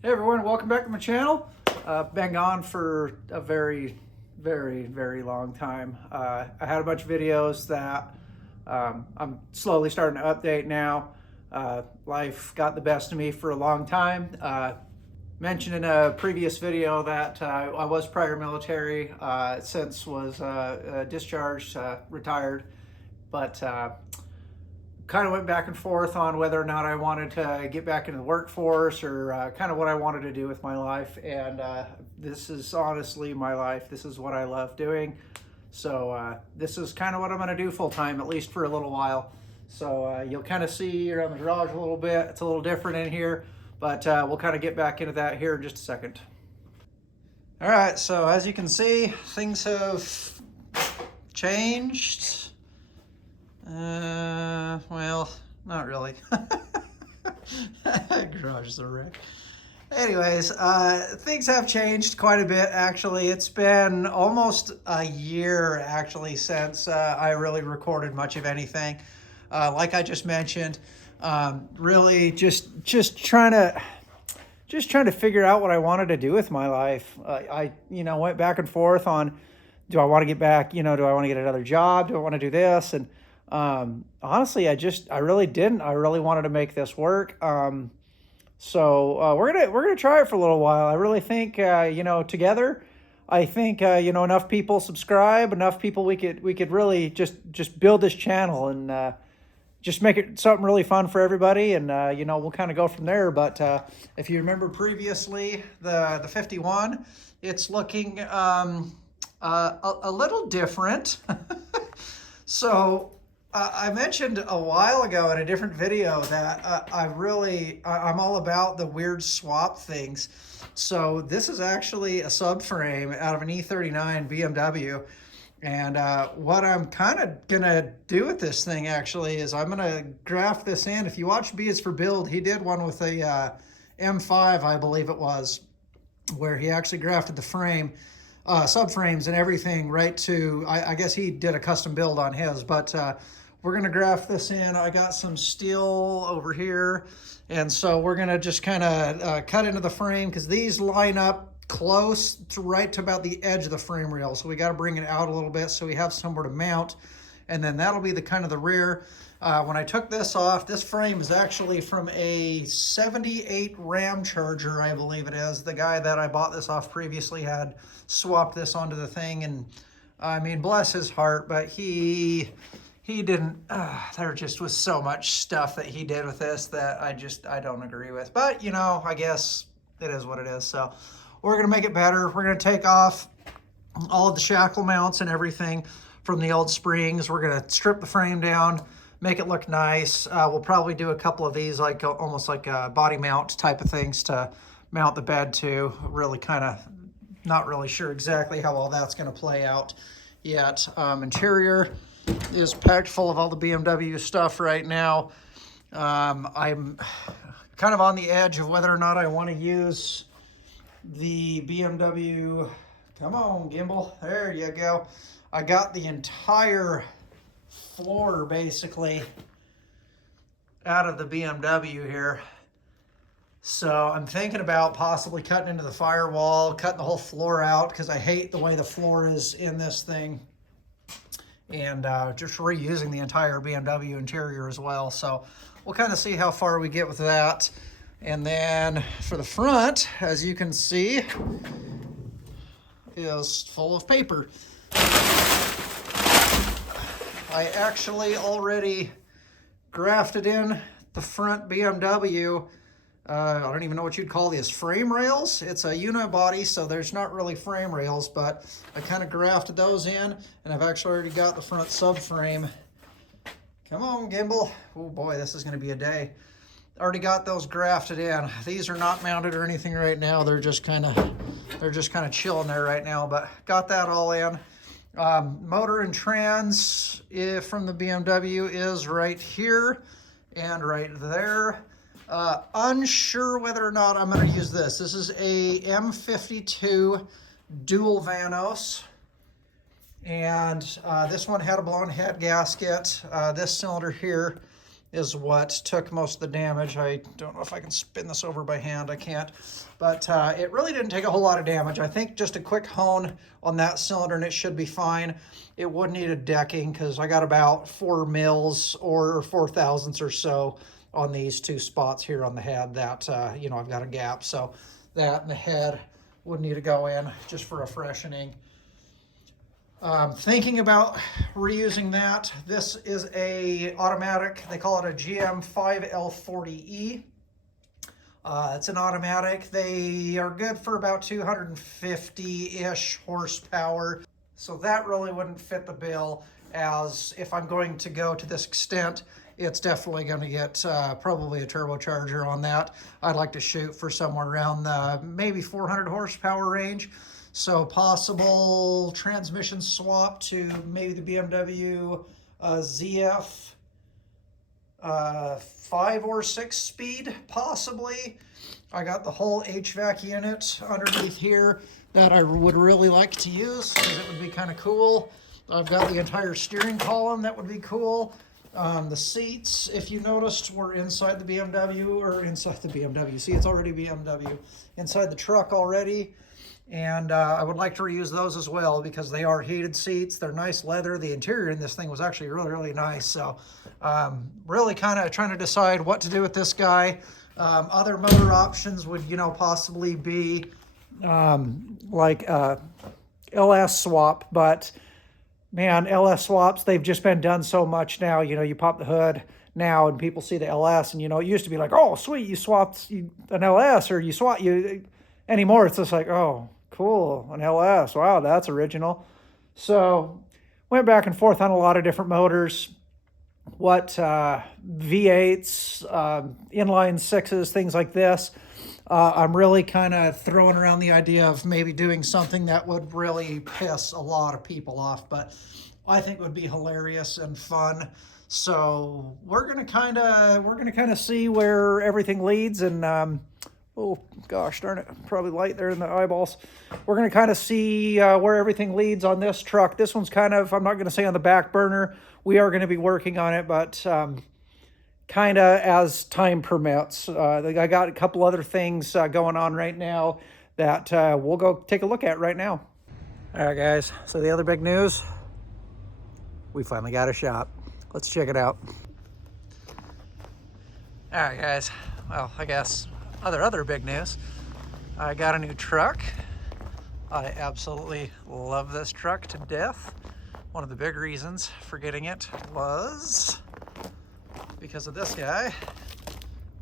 Hey everyone, welcome back to my channel. Been gone for a very long time. I had a bunch of videos that I'm slowly starting to update now. Life got the best of me for a long time. Mentioned in a previous video that I was prior military, since was discharged, retired, but kind of went back and forth on whether or not I wanted to get back into the workforce or kind of what I wanted to do with my life. And this is honestly my life. This is what I love doing. So this is kind of what I'm going to do full time, at least for a little while. So you'll kind of see around the garage a little bit. It's a little different in here, but we'll kind of get back into that here in just a second. All right, so as you can see, things have changed. Well, not really. Garage is a wreck. Anyways, things have changed quite a bit, actually. It's been almost a year, actually, since I really recorded much of anything. Like I just mentioned, really just trying to figure out what I wanted to do with my life. I went back and forth on, do I want to get back, do I want to get another job? Do I want to do this? And honestly, I really didn't. I really wanted to make this work. So we're gonna try it for a little while. I really think, together, I think, enough people subscribe, enough people, we could really just build this channel and, just make it something really fun for everybody. And, we'll kind of go from there. But, if you remember previously, the 51, it's looking, a little different. So, I mentioned a while ago in a different video that I'm all about the weird swap things. So this is actually a subframe out of an E39 BMW. And what I'm kind of going to do with this thing actually is I'm going to graft this in. If you watch B is for Build, he did one with a M5, I believe it was, where he actually grafted the frame, subframes and everything right to, I guess he did a custom build on his, but we're going to graft this in. I got some steel over here, and so we're going to just kind of cut into the frame because these line up close to right to about the edge of the frame rail. So we got to bring it out a little bit so we have somewhere to mount, and then that'll be the kind of the rear. When I took this off, this frame is actually from a 78 Ram Charger, I believe it is. The guy that I bought this off previously had swapped this onto the thing, and I mean, bless his heart, but he didn't, there just was so much stuff that he did with this that I don't agree with. But, I guess it is what it is. So we're going to make it better. We're going to take off all of the shackle mounts and everything from the old springs. We're going to strip the frame down, make it look nice. We'll probably do a couple of these, like almost like body mount type of things to mount the bed to. Really kind of not really sure exactly how all that's going to play out yet. Interior is packed full of all the BMW stuff right now. I'm kind of on the edge of whether or not I want to use the BMW. Come on, gimbal. There you go. I got the entire floor basically out of the BMW here. So I'm thinking about possibly cutting into the firewall, cutting the whole floor out because I hate the way the floor is in this thing. And just reusing the entire BMW interior as well. So we'll kind of see how far we get with that. And then for the front, as you can see, is full of paper. I actually already grafted in the front BMW. I don't even know what you'd call these, frame rails. It's a unibody, so there's not really frame rails, but I kind of grafted those in, and I've actually already got the front subframe. Come on, gimbal. Oh boy, this is going to be a day. Already got those grafted in. These are not mounted or anything right now. They're just kind of chilling there right now, but got that all in. Motor and trans from the BMW is right here and right there. Unsure whether or not I'm going to use this. This is a M52 dual Vanos. And this one had a blown head gasket. This cylinder here is what took most of the damage. I don't know if I can spin this over by hand. I can't. But it really didn't take a whole lot of damage. I think just a quick hone on that cylinder and it should be fine. It would need a decking because I got about 4 mils or 4 thousandths or so on these 2 spots here on the head that, you know, I've got a gap. So that and the head would need to go in just for a freshening. Thinking about reusing that. This is a automatic, they call it a GM5L40E. It's an automatic. They are good for about 250-ish horsepower. So that really wouldn't fit the bill, as if I'm going to go to this extent, it's definitely going to get probably a turbocharger on that. I'd like to shoot for somewhere around the maybe 400 horsepower range. So possible transmission swap to maybe the BMW ZF 5 or 6 speed, possibly. I got the whole HVAC unit underneath here that I would really like to use because it would be kind of cool. I've got the entire steering column that would be cool. The seats, if you noticed, were inside the BMW, or inside the BMW. See, it's already BMW. Inside the truck already. And I would like to reuse those as well because they are heated seats. They're nice leather. The interior in this thing was actually really, really nice. So really kind of trying to decide what to do with this guy. Other motor options would, you know, possibly be like LS swap. But man, LS swaps, they've just been done so much now. You know, you pop the hood now and people see the LS and, you know, it used to be like, oh, sweet, you swapped an LS or you swap you. Anymore, it's just like, oh, cool, an LS. Wow, that's original. So went back and forth on a lot of different motors. What V8s, inline 6s, things like this. I'm really kind of throwing around the idea of maybe doing something that would really piss a lot of people off, but I think would be hilarious and fun. So we're gonna kind of see where everything leads, and oh gosh darn it, probably light there in the eyeballs. We're gonna kind of see where everything leads on this truck. This one's kind of, I'm not gonna say on the back burner. We are gonna be working on it, but kind of as time permits. I got a couple other things going on right now that we'll go take a look at right now. All right, guys, so the other big news, we finally got a shop. Let's check it out. All right, guys, well, I guess other big news, I got a new truck. I absolutely love this truck to death. One of the big reasons for getting it was because of this guy.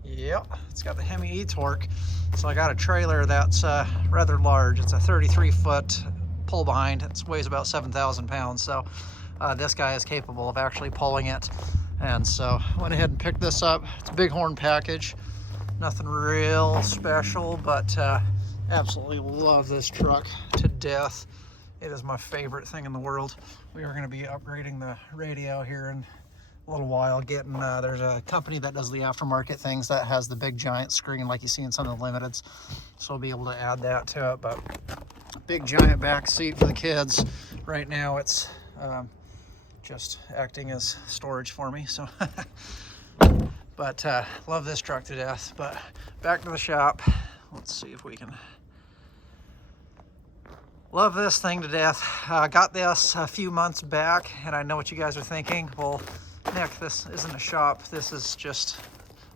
Yep, it's got the Hemi E-Torque. So I got a trailer that's rather large. It's a 33-foot pull behind. It weighs about 7,000 pounds. So this guy is capable of actually pulling it. And so I went ahead and picked this up. It's a bighorn package. Nothing real special, but absolutely love this truck to death. It is my favorite thing in the world. We are going to be upgrading the radio here in a little while. There's a company that does the aftermarket things that has the big giant screen like you see in some of the limiteds. So I'll be able to add that to it. But big giant back seat for the kids. Right now it's just acting as storage for me. So. But love this truck to death. But back to the shop. Let's see if we can. Love this thing to death. Got this a few months back, and I know what you guys are thinking. Well, Nick, this isn't a shop. This is just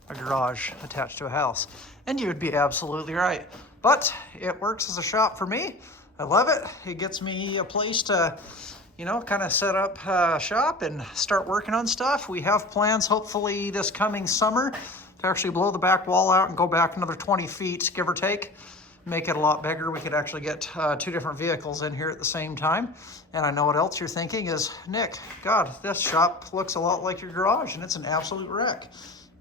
a garage attached to a house. And you would be absolutely right. But it works as a shop for me. I love it. It gets me a place to, you know, kind of set up shop and start working on stuff. We have plans, hopefully this coming summer, to actually blow the back wall out and go back another 20 feet, give or take. Make it a lot bigger. We could actually get 2 different vehicles in here at the same time. And I know what else you're thinking is, Nick, God, this shop looks a lot like your garage and it's an absolute wreck.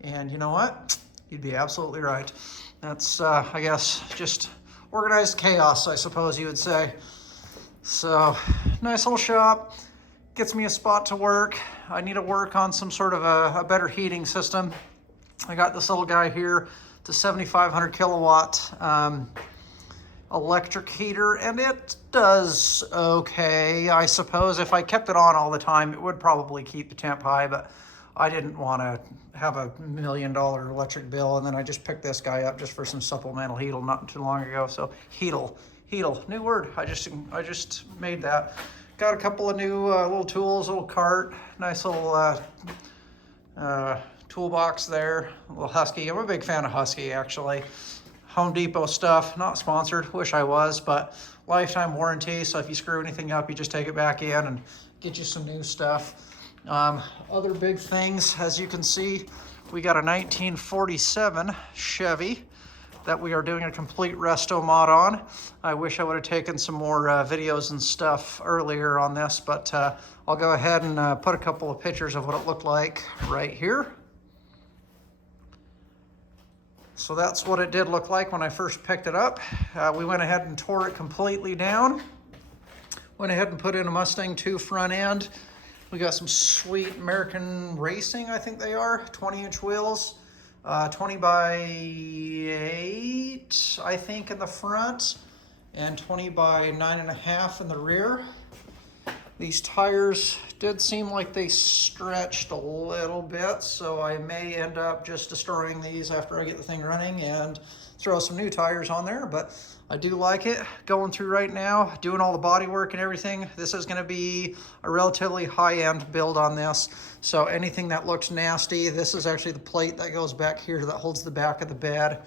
And you know what? You'd be absolutely right. That's, I guess, just organized chaos, I suppose you would say. So, nice little shop. Gets me a spot to work. I need to work on some sort of a better heating system. I got this little guy here. It's a 7,500 kilowatt electric heater, and it does okay. I suppose if I kept it on all the time, it would probably keep the temp high, but I didn't want to have a $1 million electric bill, and then I just picked this guy up just for some supplemental heatal not too long ago. So heatal, new word. I just made that. Got a couple of new little tools, little cart, nice little toolbox there, a little Husky. I'm a big fan of Husky, actually. Home Depot stuff, not sponsored, wish I was, but lifetime warranty, so if you screw anything up, you just take it back in and get you some new stuff. Other big things, as you can see, we got a 1947 Chevy that we are doing a complete Restomod on. I wish I would have taken some more videos and stuff earlier on this, but I'll go ahead and put a couple of pictures of what it looked like right here. So that's what it did look like when I first picked it up. We went ahead and tore it completely down. Went ahead and put in a Mustang 2 front end. We got some sweet American Racing, I think they are, 20-inch wheels. 20 by 8, I think, in the front, and 20 by 9.5 in the rear. These tires did seem like they stretched a little bit, so I may end up just destroying these after I get the thing running and throw some new tires on there, but I do like it. Going through right now, doing all the body work and everything. This is gonna be a relatively high-end build on this, so anything that looks nasty, this is actually the plate that goes back here that holds the back of the bed.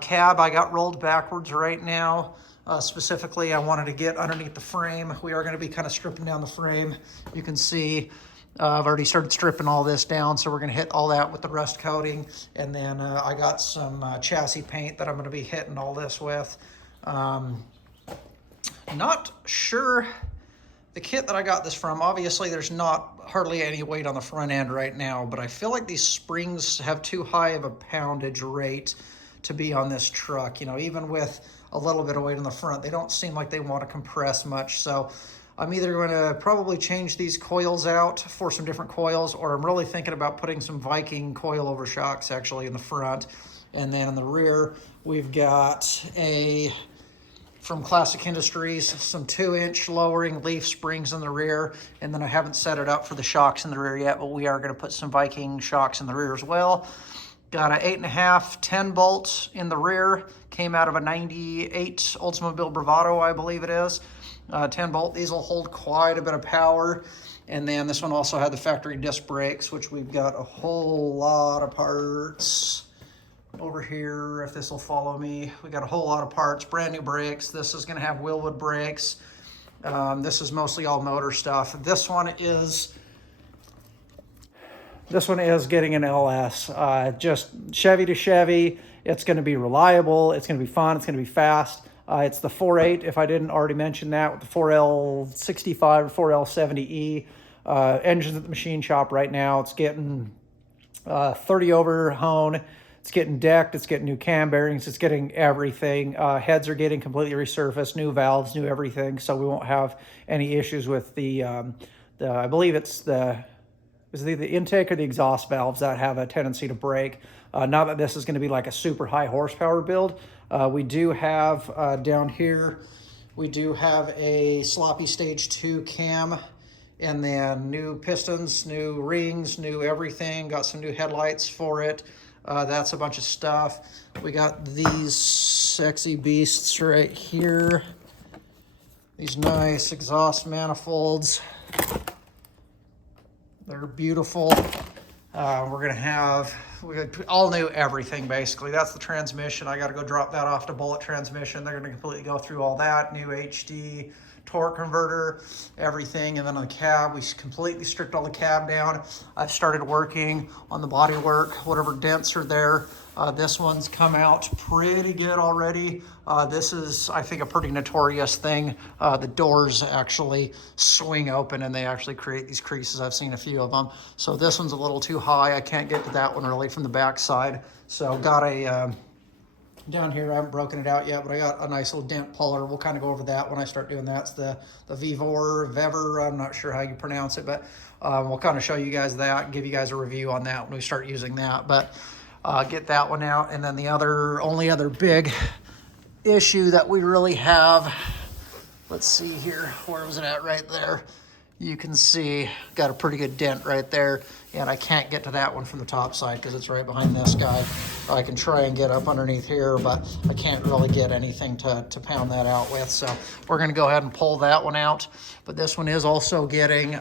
Cab, I got rolled backwards right now. Specifically, I wanted to get underneath the frame. We are going to be kind of stripping down the frame. You can see I've already started stripping all this down, so we're going to hit all that with the rust coating. And then I got some chassis paint that I'm going to be hitting all this with. Not sure the kit that I got this from. Obviously, there's not hardly any weight on the front end right now, but I feel like these springs have too high of a poundage rate to be on this truck. You know, even with a little bit of weight on the front, they don't seem like they want to compress much. So I'm either going to probably change these coils out for some different coils, or I'm really thinking about putting some Viking coilover shocks actually in the front. And then in the rear, we've got from Classic Industries, some 2-inch lowering leaf springs in the rear. And then I haven't set it up for the shocks in the rear yet, but we are going to put some Viking shocks in the rear as well. Got a 8.5 10 bolts in the rear. Came out of a 98 Oldsmobile Bravado, I believe it is. 10 bolt. These will hold quite a bit of power. And then this one also had the factory disc brakes, which we've got a whole lot of parts over here. If this will follow me, we got a whole lot of parts. Brand new brakes. This is going to have Willwood brakes. This is mostly all motor stuff. This one is getting an LS, just Chevy to Chevy. It's going to be reliable. It's going to be fun. It's going to be fast. It's the 4.8, if I didn't already mention that, with the 4L65 or 4L70E engines at the machine shop right now. It's getting 30 over hone. It's getting decked. It's getting new cam bearings. It's getting everything. Heads are getting completely resurfaced, new valves, new everything. So we won't have any issues with the I believe it's the intake or the exhaust valves that have a tendency to break. Not that this is going to be like a super high horsepower build. We do have down here, we do have a sloppy stage 2 cam, and then new pistons, new rings, new everything. Got some new headlights for it. That's a bunch of stuff. We got these sexy beasts right here. These nice exhaust manifolds. They're beautiful. We're gonna have all new everything basically. That's the transmission. I got to go drop that off to Bullet Transmission. They're gonna completely go through all that. New HD torque converter, everything. And then on the cab, we completely stripped all the cab down. I've started working on the body work, whatever dents are there. This one's come out pretty good already. This is, I think, a pretty notorious thing. The doors actually swing open and they actually create these creases. I've seen a few of them. So this one's a little too high. I can't get to that one really from the back side. So got a, down here, I haven't broken it out yet, but I got a nice little dent puller. We'll kind of go over that when I start doing that. It's the Vever, I'm not sure how you pronounce it, but we'll kind of show you guys that and give you guys a review on that when we start using that. But get that one out. And then the only other big issue that we really have, let's see here, where was it at? Right there. You can see got a pretty good dent right there. and I can't get to that one from the top side because it's right behind this guy. I can try and get up underneath here, but I can't really get anything to pound that out with. So we're gonna go ahead and pull that one out. But this one is also getting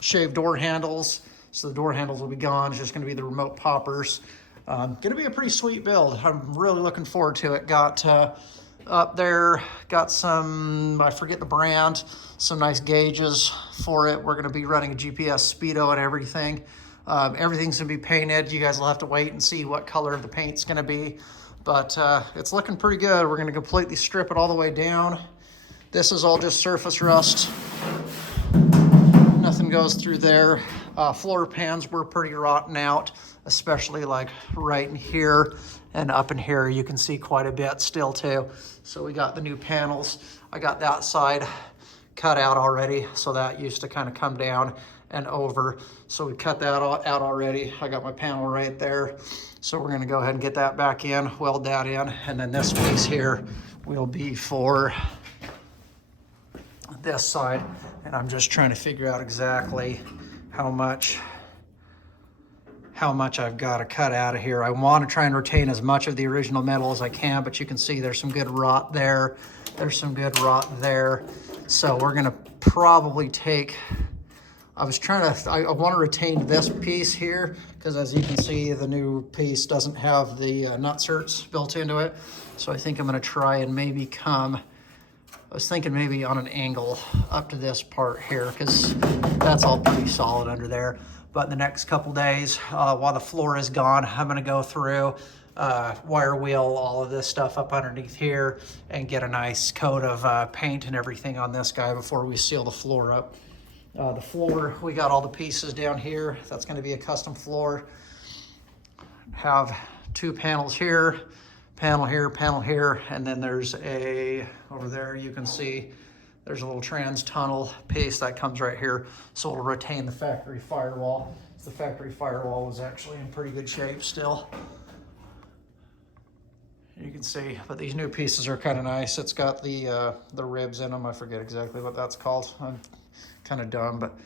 shaved door handles. So the door handles will be gone. It's just gonna be the remote poppers. Gonna be a pretty sweet build. I'm really looking forward to it. Got up there, got some, I forget the brand, some nice gauges for it. We're gonna be running a GPS speedo and everything. Everything's gonna be painted. You guys will have to wait and see what color the paint's gonna be. But it's looking pretty good. We're gonna completely strip it all the way down. This is all just surface rust. Nothing goes through there. Floor pans were pretty rotten out, especially like right in here and up in here. You can see quite a bit still too. So we got the new panels. I got that side cut out already. So that used to kind of come down and over. So we cut that out already. I got my panel right there. So we're gonna go ahead and get that back in, weld that in. And then this piece here will be for this side. And I'm just trying to figure out exactly how much I've got to cut out of here. I want to try and retain as much of the original metal as I can, but you can see there's some good rot there. There's some good rot there. So we're going to probably take, I want to retain this piece here because as you can see, the new piece doesn't have the nutserts built into it. So I think I'm going to try and maybe I was thinking maybe on an angle up to this part here because that's all pretty solid under there. But in the next couple days, while the floor is gone, I'm gonna go through, wire wheel all of this stuff up underneath here and get a nice coat of paint and everything on this guy before we seal the floor up. The floor, we got all the pieces down here. That's gonna be a custom floor. Have 2 panels here, panel here, and then there's over there you can see there's a little trans tunnel piece that comes right here, so it'll retain the factory firewall. The factory firewall was actually in pretty good shape still. You can see, but these new pieces are kind of nice. It's got the ribs in them. I forget exactly what that's called. I'm kind of dumb, but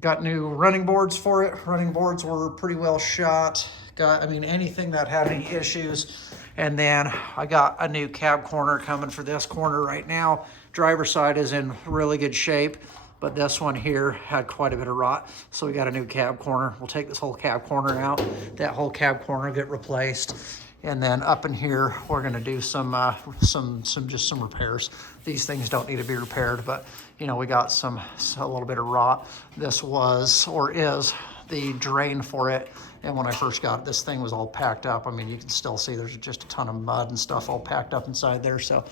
got new running boards for it. Running boards were pretty well shot. Anything that had any issues. And then I got a new cab corner coming for this corner right now. Driver's side is in really good shape, but this one here had quite a bit of rot. So we got a new cab corner. We'll take this whole cab corner out. That whole cab corner will get replaced. And then up in here, we're gonna do some repairs. These things don't need to be repaired, but you know, we got a little bit of rot. This was, or is, the drain for it. And when I first got it, this thing was all packed up. I mean, you can still see there's just a ton of mud and stuff all packed up inside there. So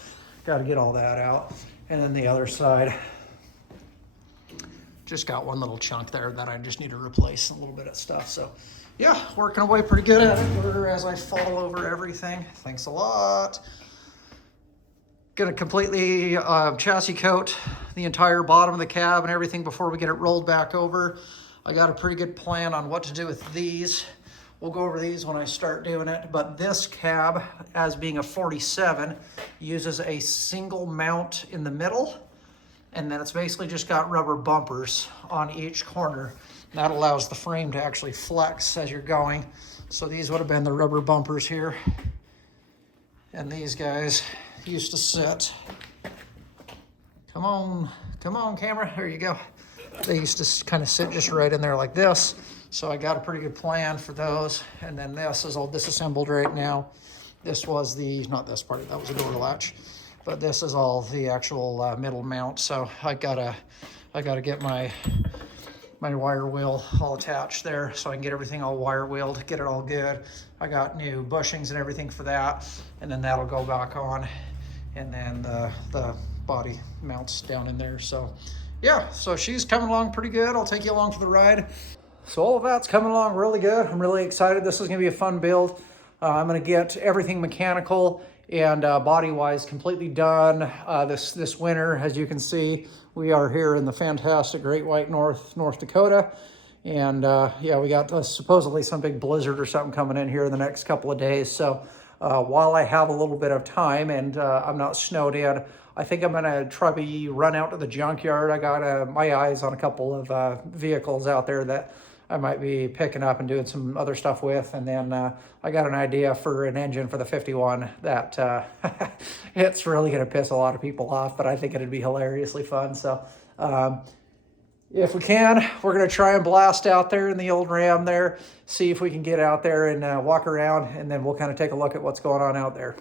got to get all that out. And then the other side, just got one little chunk there that I just need to replace, a little bit of stuff. So yeah, working away pretty good at it as I fall over everything. Thanks a lot. Gonna completely chassis coat the entire bottom of the cab and everything before we get it rolled back over. I got a pretty good plan on what to do with these. We'll go over these when I start doing it, but this cab, as being a 47, uses a single mount in the middle, and then it's basically just got rubber bumpers on each corner. That allows the frame to actually flex as you're going. So these would have been the rubber bumpers here. And these guys used to sit. Come on, camera, there you go. They used to kind of sit just right in there like this. So I got a pretty good plan for those. And then this is all disassembled right now. This was not this part, that was a door latch. But this is all the actual middle mount. So I gotta get my wire wheel all attached there so I can get everything all wire wheeled, get it all good. I got new bushings and everything for that. And then that'll go back on. And then the body mounts down in there. So yeah, so she's coming along pretty good. I'll take you along for the ride. So all of that's coming along really good. I'm really excited. This is gonna be a fun build. I'm gonna get everything mechanical and body-wise completely done this winter. As you can see, we are here in the fantastic Great White North Dakota. And yeah, we got supposedly some big blizzard or something coming in here in the next couple of days. So while I have a little bit of time and I'm not snowed in, I think I'm gonna try to run out to the junkyard. I got my eyes on a couple of vehicles out there that I might be picking up and doing some other stuff with. And then I got an idea for an engine for the 51 that it's really going to piss a lot of people off, but I think it'd be hilariously fun. So if we can, we're going to try and blast out there in the old Ram there, see if we can get out there and walk around, and then we'll kind of take a look at what's going on out there.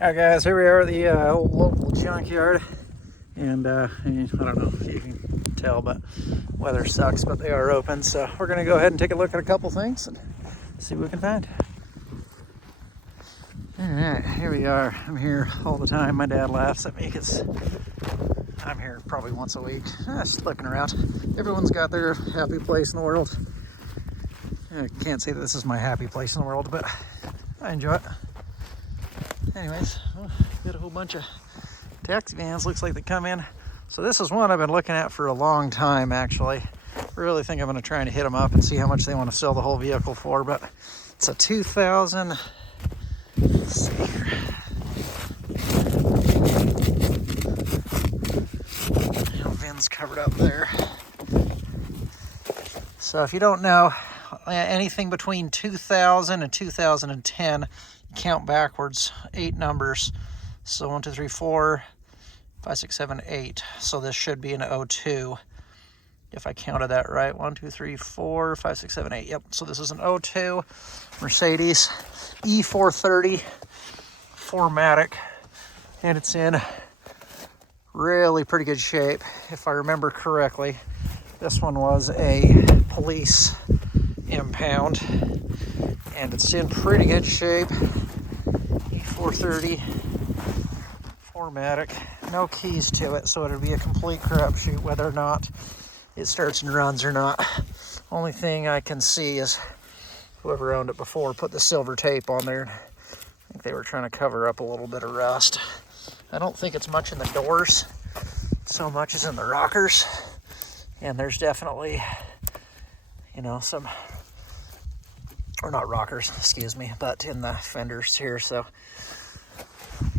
All right, guys, here we are at the old local junkyard, and I don't know if you can tell, but weather sucks, but they are open, so we're going to go ahead and take a look at a couple things and see what we can find. All right, here we are. I'm here all the time. My dad laughs at me because I'm here probably once a week, just looking around. Everyone's got their happy place in the world. I can't say that this is my happy place in the world, but I enjoy it. Anyways, got a whole bunch of taxi vans. Looks like they come in. So this is one I've been looking at for a long time, actually. I really think I'm going to try and hit them up and see how much they want to sell the whole vehicle for. But it's a 2000. Let's see here. VIN's covered up there. So if you don't know, anything between 2000 and 2010. Count backwards, 8 numbers. So 1, 2, 3, 4, 5, 6, 7, 8. So this should be an 02, if I counted that right. 1, 2, 3, 4, 5, 6, 7, 8. Yep. So this is an 02 Mercedes E430 4MATIC, and it's in really pretty good shape, if I remember correctly. This one was a police impound, and it's in pretty good shape. E430 4MATIC, no keys to it, so it'd be a complete crapshoot whether or not it starts and runs or not. Only thing I can see is whoever owned it before put the silver tape on there. I think they were trying to cover up a little bit of rust. I don't think it's much in the doors so much as in the rockers, and there's definitely, you know, some, or not rockers, excuse me, but in the fenders here. So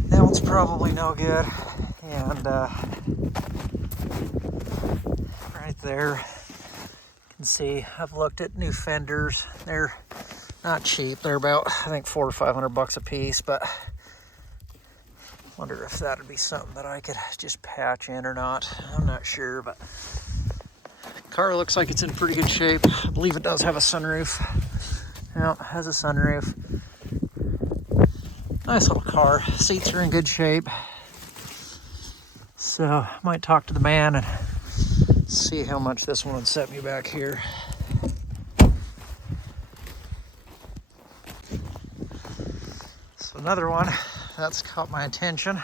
that one's probably no good. And right there, you can see I've looked at new fenders. They're not cheap. They're about, I think, $400 or $500 a piece, but wonder if that'd be something that I could just patch in or not. I'm not sure, but car looks like it's in pretty good shape. I believe it does have a sunroof. Yeah, it has a sunroof. Nice little car. Seats are in good shape. So I might talk to the man and see how much this one would set me back here. So another one that's caught my attention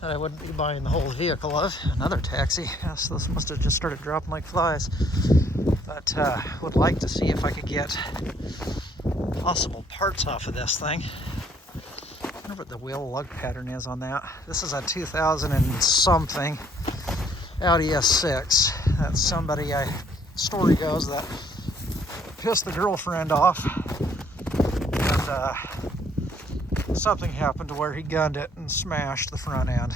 that I wouldn't be buying the whole vehicle of. Another taxi. Yes, this must have just started dropping like flies. But would like to see if I could get possible parts off of this thing. I wonder what the wheel lug pattern is on that. This is a 2000 and something Audi S6. That's somebody, story goes, that pissed the girlfriend off, and something happened to where he gunned it and smashed the front end.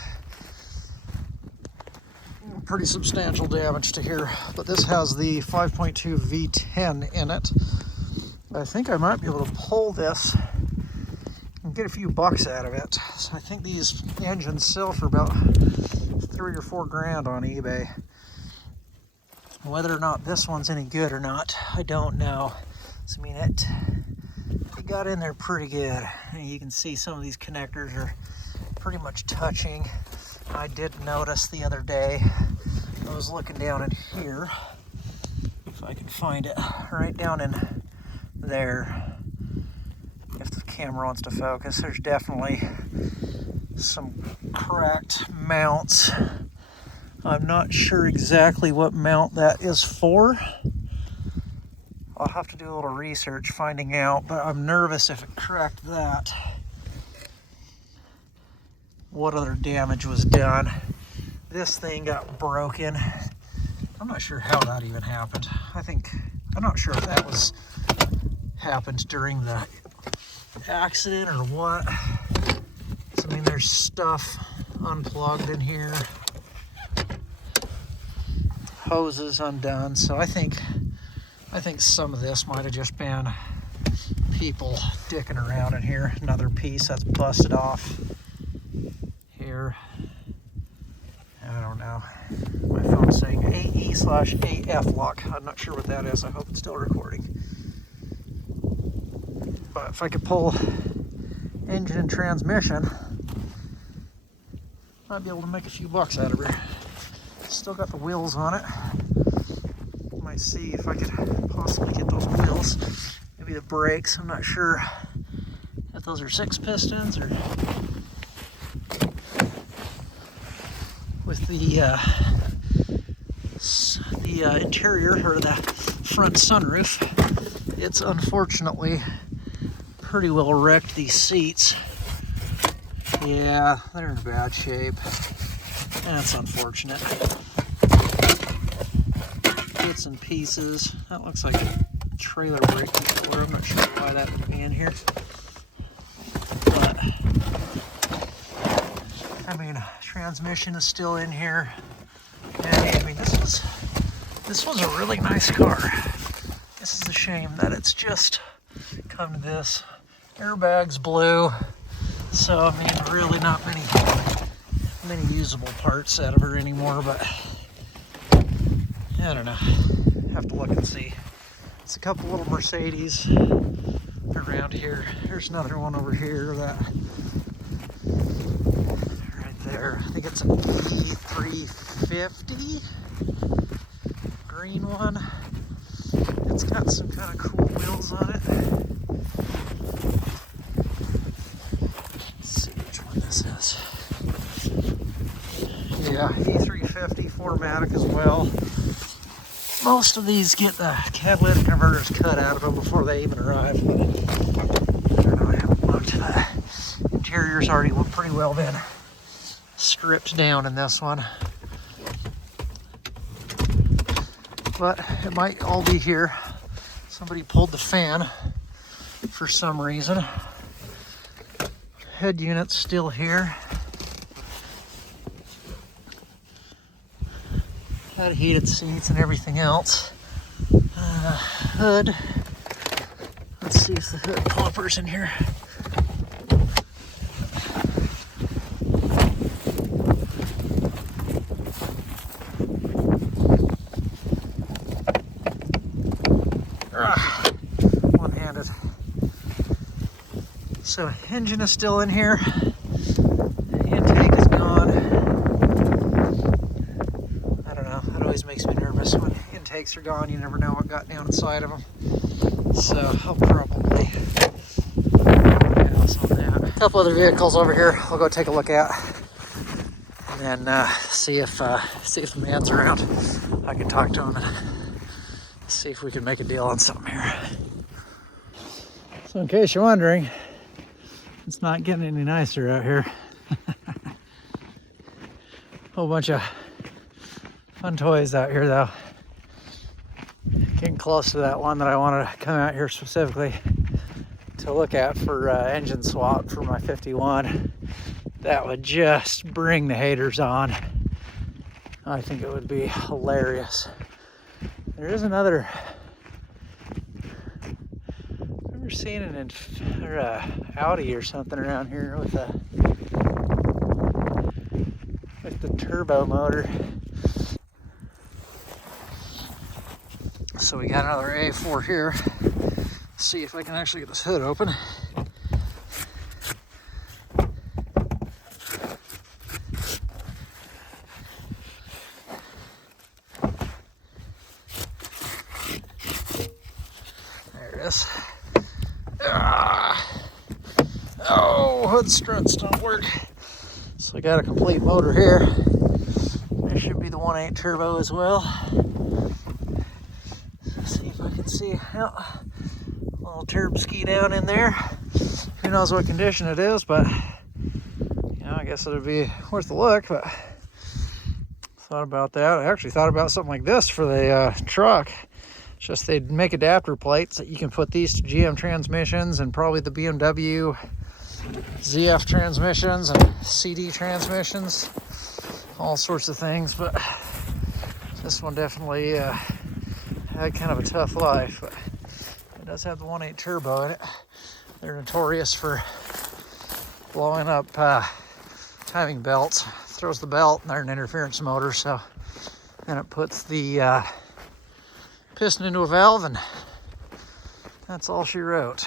Pretty substantial damage to here, but this has the 5.2 V10 in it. I think I might be able to pull this and get a few bucks out of it. So I think these engines sell for about 3 or 4 grand on eBay. Whether or not this one's any good or not, I don't know. So, I mean, it got in there pretty good. And you can see some of these connectors are pretty much touching. I did notice the other day, I was looking down in here, if I can find it, right down in there. If the camera wants to focus, there's definitely some cracked mounts. I'm not sure exactly what mount that is for. I'll have to do a little research finding out, but I'm nervous if it cracked that, what other damage was done. This thing got broken. I'm not sure how that even happened. I'm not sure if that was happened during the accident or what. So, I mean, there's stuff unplugged in here. Hoses undone. So I think some of this might have just been people dicking around in here. Another piece that's busted off here. I don't know. My phone's saying AE/AF lock. I'm not sure what that is. I hope it's still recording. But if I could pull engine and transmission, I'd be able to make a few bucks out of her. Still got the wheels on it. Might see if I could possibly get those wheels. Maybe the brakes. I'm not sure if those are 6 pistons or with the interior or the front sunroof. It's unfortunately pretty well wrecked, these seats. Yeah, they're in bad shape. That's unfortunate. Bits and pieces. That looks like a trailer brake controller. I'm not sure why that would be in here. But, I mean, transmission is still in here. And, I mean, this was a really nice car. This is a shame that it's just come to this. Airbags blew. So, I mean, really not many usable parts out of her anymore, but I don't know. Have to look and see. It's a couple little Mercedes around here. There's another one over here that right there. I think it's an E350 green one. It's got some kind of cool wheels on it. Let's see which one this is. Yeah, E350 4MATIC as well. Most of these get the catalytic converters cut out of them before they even arrive. But I don't know, I haven't looked. The interior's already pretty well been stripped down in this one. But it might all be here. Somebody pulled the fan for some reason. Head unit's still here. Had heated seats and everything else. Hood. Let's see if the hood popper's in here. One-handed. So engine is still in here. Intake is gone. I don't know. It always makes me nervous when intakes are gone. You never know what got down inside of them. So I'll probably pass on that. A couple other vehicles over here I'll go take a look at. And then see if the man's around. I can talk to him and see if we can make a deal on something here. So in case you're wondering, it's not getting any nicer out here. Whole bunch of fun toys out here though. Getting close to that one that I wanted to come out here specifically to look at for engine swap for my 51. That would just bring the haters on. I think it would be hilarious. There is another, I've never seen an Audi or something around here with the turbo motor. So we got another A4 here. Let's see if I can actually get this hood open. Oh, hood struts don't work. So I got a complete motor here. There should be the 1.8 turbo as well. Let's see if I can see a little turb ski down in there. Who knows what condition it is, but you know, I guess it would be worth a look. But Thought about that. I actually thought about something like this for the truck. Just they'd make adapter plates that you can put these to GM transmissions and probably the BMW ZF transmissions and CD transmissions, all sorts of things. But this one definitely had kind of a tough life. But it does have the 1.8 turbo in it. They're notorious for blowing up timing belts. Throws the belt and they're an interference motor, so then it puts the piston into a valve, and that's all she wrote.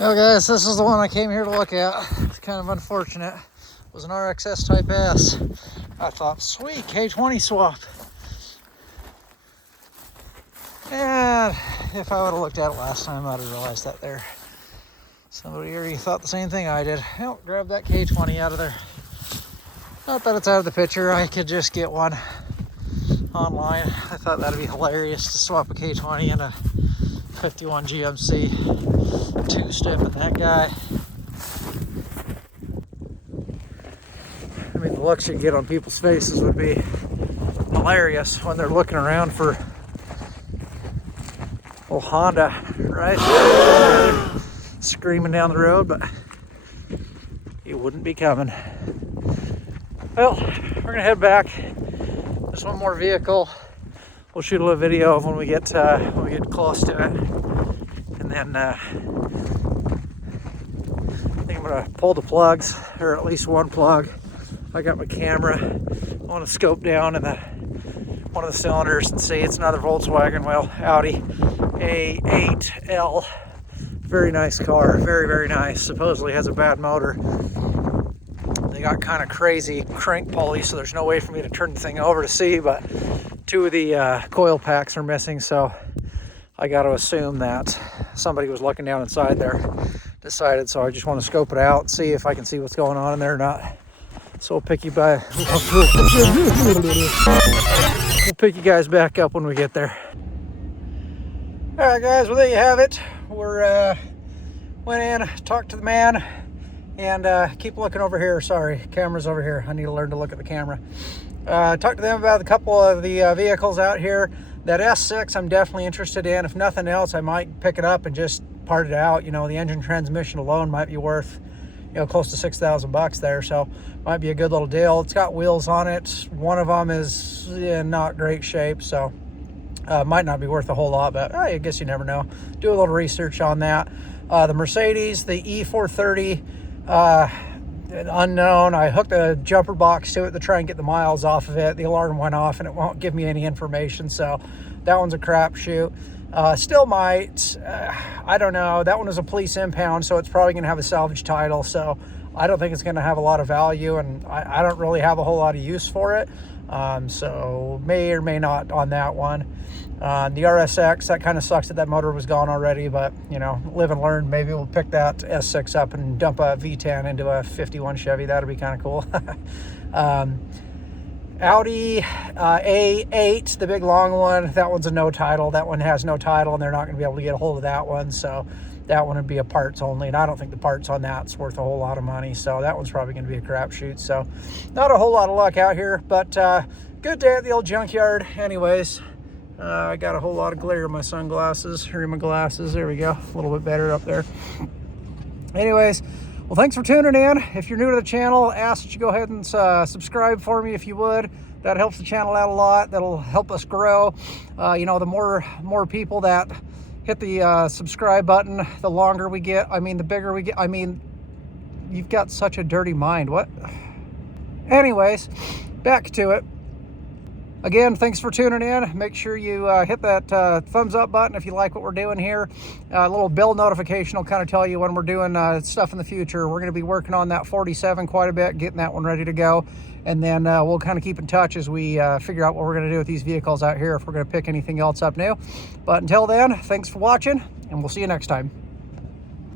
Well guys, this is the one I came here to look at. It's kind of unfortunate. It was an RXS Type S. I thought, sweet, K20 swap. And if I would have looked at it last time, I'd have realized that there. Somebody already thought the same thing I did. Well, grab that K20 out of there. Not that it's out of the picture. I could just get one online. I thought that'd be hilarious to swap a K20 and a 51 GMC two-step in that guy. I mean, the looks you get on people's faces would be hilarious when they're looking around for old Honda, right? Screaming down the road, but it wouldn't be coming. Well, we're gonna head back. There's one more vehicle. We'll shoot a little video of when we get close to it, and then I think I'm gonna pull the plugs, or at least one plug. I got my camera. I want to scope down in one of the cylinders and see. It's another Volkswagen, well, Audi A8L. Very nice car, very, very nice. Supposedly has a bad motor. They got kind of crazy crank pulleys, so there's no way for me to turn the thing over to see, but two of the coil packs are missing, so I got to assume that somebody was looking down inside there, decided, so I just want to scope it out, see if I can see what's going on in there or not. So we'll pick you guys back up when we get there. All right, guys, well, there you have it. We're went in, talked to the man, and keep looking over here. Sorry, camera's over here. I need to learn to look at the camera. Talked to them about a couple of the vehicles out here. That S6 I'm definitely interested in. If nothing else, I might pick it up and just part it out. You know, the engine transmission alone might be worth, you know, close to $6,000 there, so might be a good little deal. It's got wheels on it. One of them is in not great shape, so might not be worth a whole lot, but I guess you never know. Do a little research on that. The Mercedes, the E430, unknown. I hooked a jumper box to it to try and get the miles off of it. The alarm went off and it won't give me any information, so that one's a crapshoot. Still might, I don't know. That one is a police impound, so it's probably going to have a salvage title, so I don't think it's going to have a lot of value, and I don't really have a whole lot of use for it. So may or may not on that one. The RSX, that kind of sucks that motor was gone already, but you know, live and learn. Maybe we'll pick that S6 up and dump a V10 into a 51 Chevy. That'd be kind of cool. Audi A8, the big long one, that one's a no title. That one has no title, and they're not going to be able to get a hold of that one, so that one would be a parts only, and I don't think the parts on that's worth a whole lot of money, so that one's probably going to be a crapshoot. So not a whole lot of luck out here, but good day at the old junkyard. Anyways, I got a whole lot of glare in my sunglasses, or in my glasses. There we go, a little bit better up there. Anyways, well, thanks for tuning in. If you're new to the channel, ask that you go ahead and subscribe for me if you would. That helps the channel out a lot. That'll help us grow. You know, the more people that hit the subscribe button, the longer we get. I mean, the bigger we get. I mean, you've got such a dirty mind. What? Anyways, back to it. Again, thanks for tuning in. Make sure you hit that thumbs up button if you like what we're doing here. A little bell notification will kind of tell you when we're doing stuff in the future. We're going to be working on that 47 quite a bit, getting that one ready to go. And then we'll kind of keep in touch as we figure out what we're going to do with these vehicles out here, if we're going to pick anything else up new. But until then, thanks for watching, and we'll see you next time.